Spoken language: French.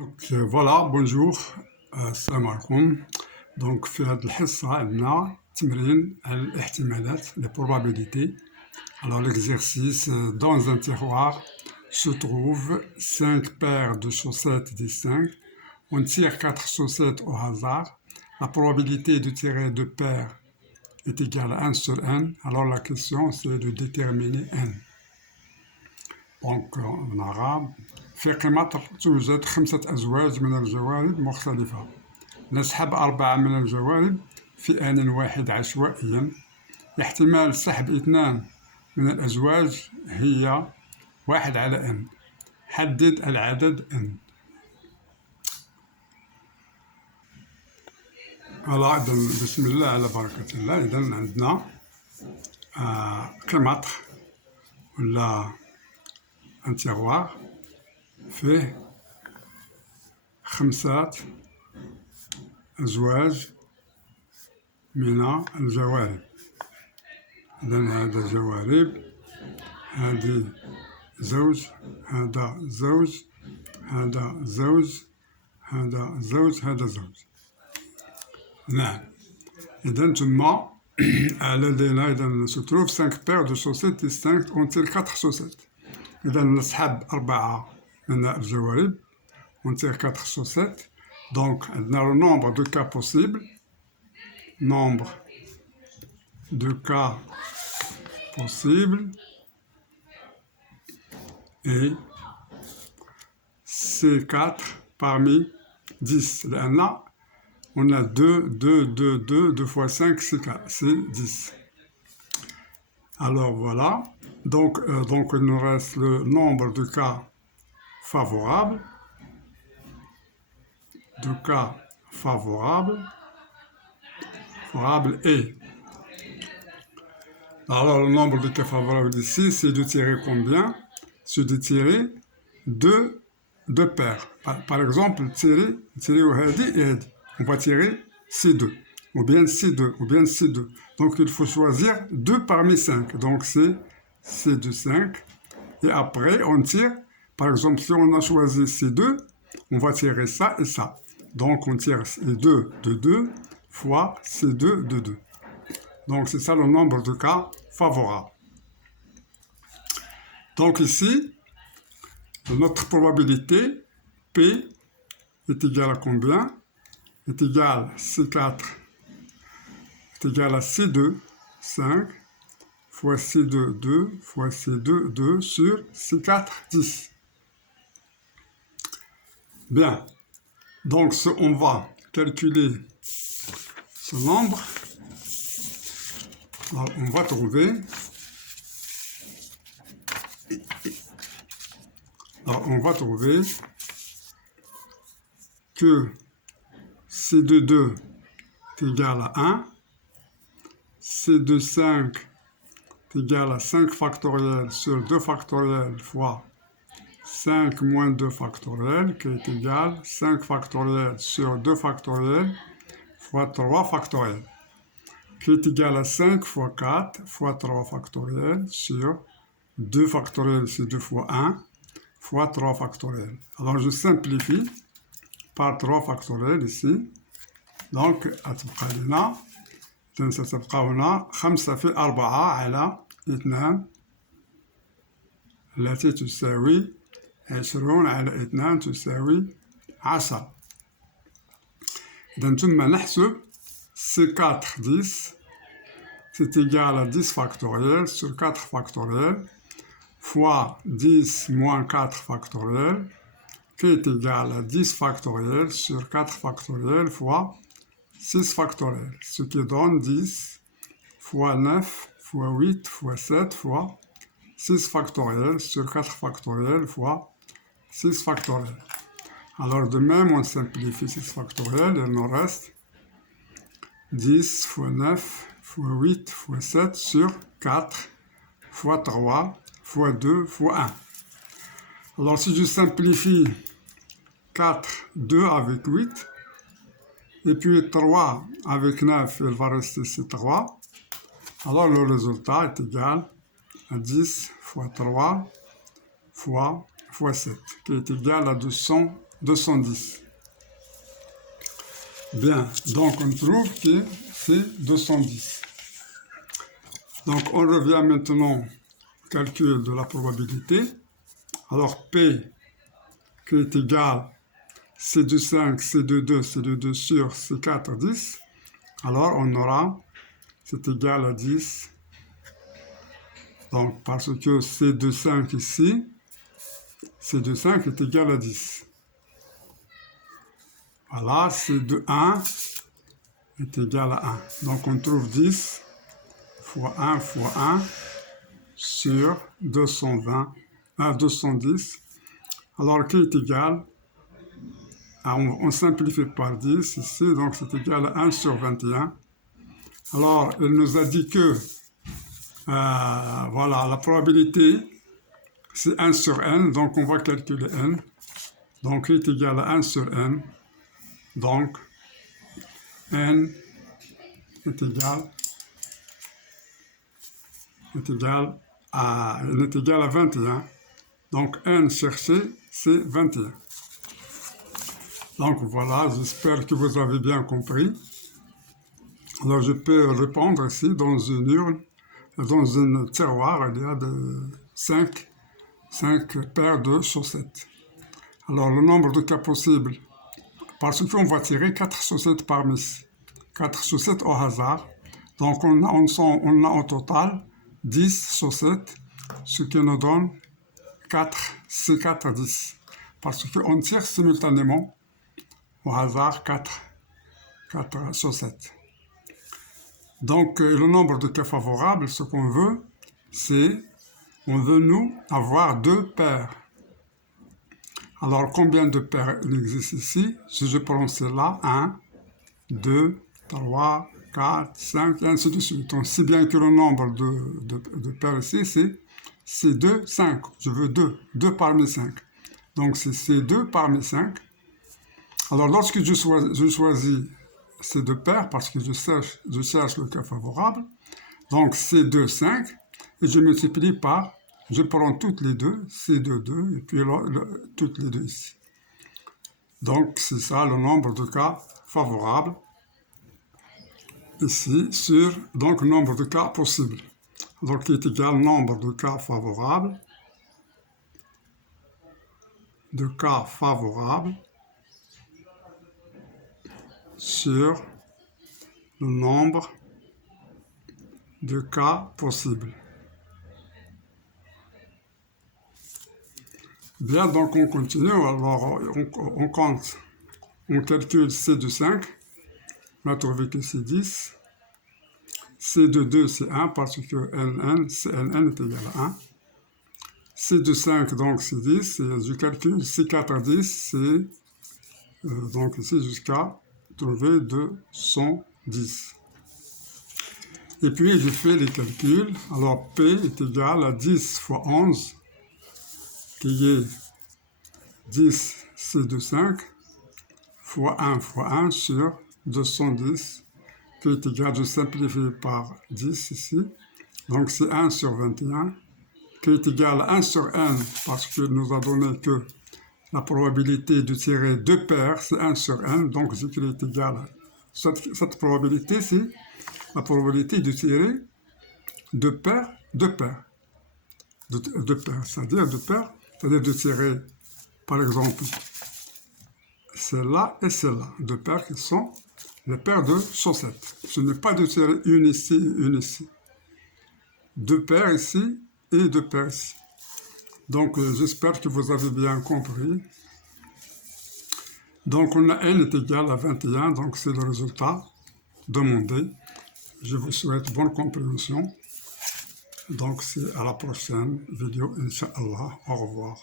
Donc voilà, bonjour, السلام عليكم. Donc في هذه الحصة عندنا تمرين على الاحتمالات les probabilités. Alors l'exercice, dans un tiroir se trouvent 5 paires de chaussettes distinctes. On tire 4 chaussettes au hasard. La probabilité de tirer 2 paires est égale à 1 sur n. Alors la question c'est de déterminer n. Donc en arabe في قمطر توجد 5 أزواج من الجوارب مختلفة. نسحب 4 من الجوارب في آن واحد عشوائيا. احتمال سحب 2 من الأزواج هي 1 على n. حدد العدد n. voilà إذن بسم الله على بركة الله. إذن عندنا قمطر ولا ان تيغوار فيه 5 أزواج من الجوارب. إذن هذا جوارب، هذه زوج، هذا زوج، هذا زوج، هذا زوج، هذا زوج. نعم. إذن ثم لدينا إذن se trouve 5 paires de chaussettes distinctes. On tire 4 chaussettes. إذا نسحب 4 من الجوارب. On tire 4 chaussettes. Donc, عندنا le nombre de cas possibles. Nombre de cas possibles. Et c'est 4 parmi 10. Là, on a 2 fois 5, c'est 10. Alors voilà. Donc il nous reste le nombre de cas favorables. De cas favorables. Et alors le nombre de cas favorables ici, c'est de tirer combien? C'est de tirer deux paires. Par exemple, tirer et on va tirer C2, ou bien C2, ou bien C2. Donc il faut choisir 2 parmi 5. Donc c'est C2, 5. Et après, on tire. Par exemple, si on a choisi C2, on va tirer ça et ça. Donc on tire C2 de 2 fois C2 de 2. Donc c'est ça le nombre de cas favorables. Donc ici, notre probabilité P est égale à combien? Est égale à C4 est égal à C2, 5, fois C2, 2, fois C2, 2 sur C4, 10. Bien. Donc on va calculer ce nombre. Alors, on va trouver. Alors, on va trouver que C2, 2 est égal à 1. C2, 5 est égal à 5 factoriel sur 2 factoriel fois 5 moins 2 factoriel, qui est égal à 5 factoriel sur 2 factoriel fois 3 factoriel, qui est égal à 5 fois 4 fois 3 factoriel sur 2 factoriel, c'est 2 fois 1, fois 3 factoriel. Alors je simplifie par 3 factoriel ici. Donc أتبقى لنا ستبقى هنا 5 في 4 على 2 التي تساوي 20 على 2 تساوي 10. إذا ثم نحسب C4 10 c'est égal à 10 factoriel sur 4 factoriel fois 10 moins 4 factoriel qui est égal à 10 factoriel sur 4 factoriel fois 6 factoriel, ce qui donne 10 fois 9 fois 8 fois 7 fois 6 factoriel sur 4 factoriel fois 6 factoriel. Alors de même, on simplifie 6 factoriel, il nous reste 10 fois 9 fois 8 fois 7 sur 4 fois 3 fois 2 fois 1. Alors si je simplifie 4, 2 avec 8, et puis 3 avec 9, il va rester c'est 3. Alors le résultat est égal à 10 fois 3 fois 7, qui est égal à 200 210. Bien, donc on trouve que c'est 210. Donc on revient maintenant au calcul de la probabilité. Alors P qui est égal C de 5, C de 2, C de 2 sur C4, 10. Alors on aura, c'est égal à 10. Donc parce que C de 5 ici, C de 5 est égal à 10. Voilà, C de 1 est égal à 1. Donc on trouve 10 fois 1 fois 1 sur 220 à 210. Alors qui est égal à, on simplifie par 10 ici, donc c'est égal à 1 sur 21. Alors il nous a dit que voilà, la probabilité c'est 1 sur n, donc on va calculer n. Donc qui est égal à 1 sur n. Donc n est égal à 21. Donc n cherché, c'est 21. Donc voilà, j'espère que vous avez bien compris. Alors je peux répondre ici dans une urne, dans un tiroir, il y a 5 paires de chaussettes. Alors le nombre de cas possibles, parce qu'on va tirer 4 chaussettes parmi ici. 4 chaussettes au hasard. Donc on a au total 10 chaussettes, ce qui nous donne 4, c'est 4 à 10. Parce qu'on tire simultanément au hasard 4 chaussettes. Donc le nombre de cas favorables, ce qu'on veut, c'est, on veut nous avoir 2 paires. Alors combien de paires il existe ici? Si je prends cela, 1, 2, 3, 4, 5, et ainsi de suite. Donc, si bien que le nombre de paires ici, c'est 2, 5. Je veux 2 parmi 5. Donc, c'est 2 parmi 5. Alors, lorsque je choisis ces 2 paires, parce que je cherche le cas favorable, donc c'est 2, 5, et je multiplie par, je prends toutes les deux, c'est 2, 2, et puis toutes les deux ici. Donc, c'est ça le nombre de cas favorables. Ici, sur donc nombre de cas possibles. Donc, qui est égal au nombre de cas favorables, sur le nombre de cas possibles. Bien, donc on continue. Alors, on compte, on calcule C de 5. On a trouvé que c'est 10. C de 2, c'est 1 parce que Ln est égal à 1. C de 5, donc c'est 10. Et je calcule C4 à 10, c'est donc ici jusqu'à trouver 210. Et puis je fais les calculs. Alors P est égal à 10 fois 11, qui est 10 C de 5, fois 1 sur 210, qui est égal, je simplifie par 10 ici, donc c'est 1 sur 21, qui est égal à 1 sur n, parce qu'il nous a donné que la probabilité de tirer 2 paires, c'est 1 sur n, donc ce qui est égal à cette probabilité, c'est la probabilité de tirer 2 paires, c'est-à-dire de tirer, par exemple, celle-là et celle-là, 2 paires qui sont les paires de chaussettes. Ce n'est pas de tirer une ici, une ici. 2 paires ici et 2 paires ici. Donc, j'espère que vous avez bien compris. Donc, on a n est égal à 21, donc c'est le résultat demandé. Je vous souhaite bonne compréhension. Donc, c'est à la prochaine vidéo, Inch'Allah. Au revoir.